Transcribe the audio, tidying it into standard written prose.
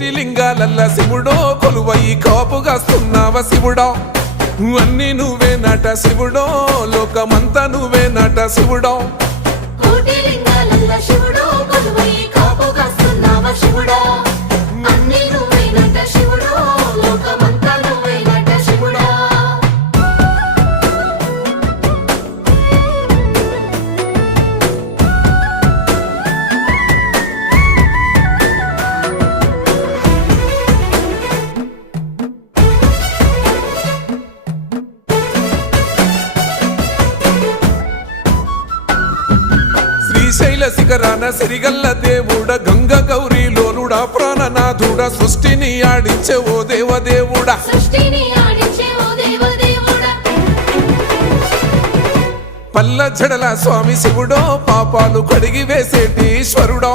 కోటి లింగాలల్ల శివుడో కొలువయి కాపుగాస్తున్నావ శివుడా అన్ని నువ్వే నట శివుడో లోకమంతా నువ్వే నట శివుడో కోటి లింగాలల్ల శివుడో కొలువయి కాపుగాస్తున్నావ శివుడా అన్ని నువ్వే నట శివుడో లోకమంతా నువ్వే నట శివుడా శ్రీశైల శిఖరాన సిరిగల్ల దేవుడ గంగ గౌరీ లోలుడా ప్రాణనాథుడా సృష్టిని ఆడించే ఓ దేవదేవుడా సృష్టిని ఆడించే ఓ దేవదేవుడా పల్ల జడల స్వామి శివుడో పాపాలు కడిగి వేసేటి ఈశ్వరుడో